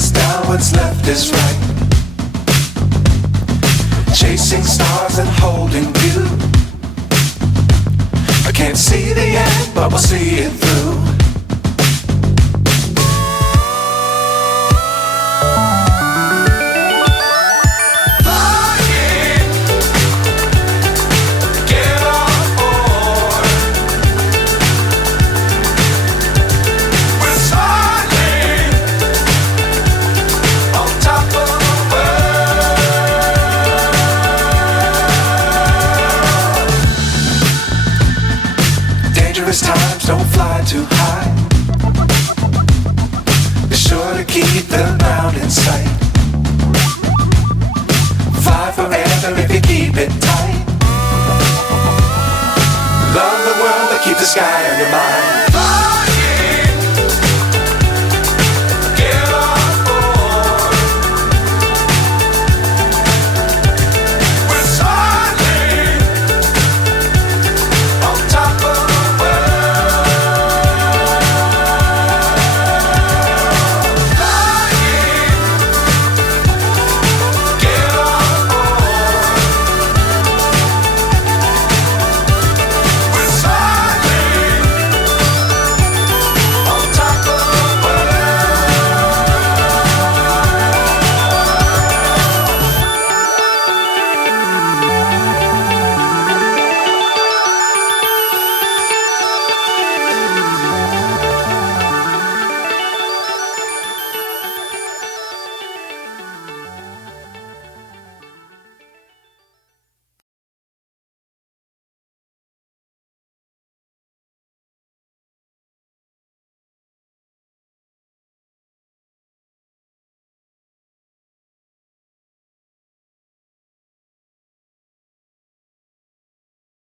is down, what's left is right. Chasing stars and holding you. I can't see the end, but we'll see it through. Dangerous times, don't fly too high. Be sure to keep the ground in sight. Fly forever if you keep it tight. Love the world, but keep the sky on your mind.